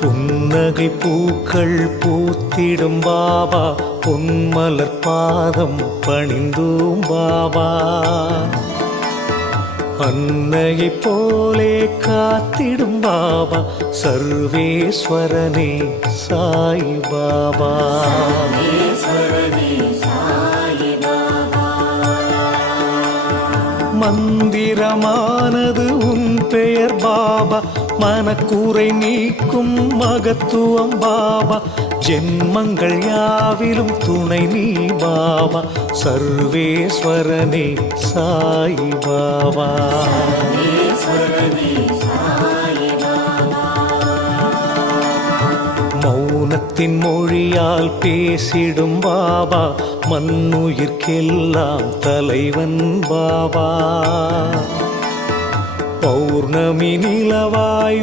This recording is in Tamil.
புன்னகை பூக்கள் பூத்திடும் பாபா, பொன்மலர் பாதம் பணிந்தோம் பாபா. அன்னையை போலே காத்திடும் பாபா, சர்வேஸ்வரனே சாய் பாபா. மந்திரமானது உன் பெயர் பாபா, மனக்கூரை நீக்கும் மகத்துவம் பாபா. ஜென்மங்கள் யாவிலும் துணை நீ பாபா, சர்வேஸ்வரனே சாய் பாபா. மௌனத்தின் மொழியால் பேசிடும் பாபா, மண்ணுயிர்க்கெல்லாம் தலைவன் பாபா. பௌர்ணமி நிலவாய்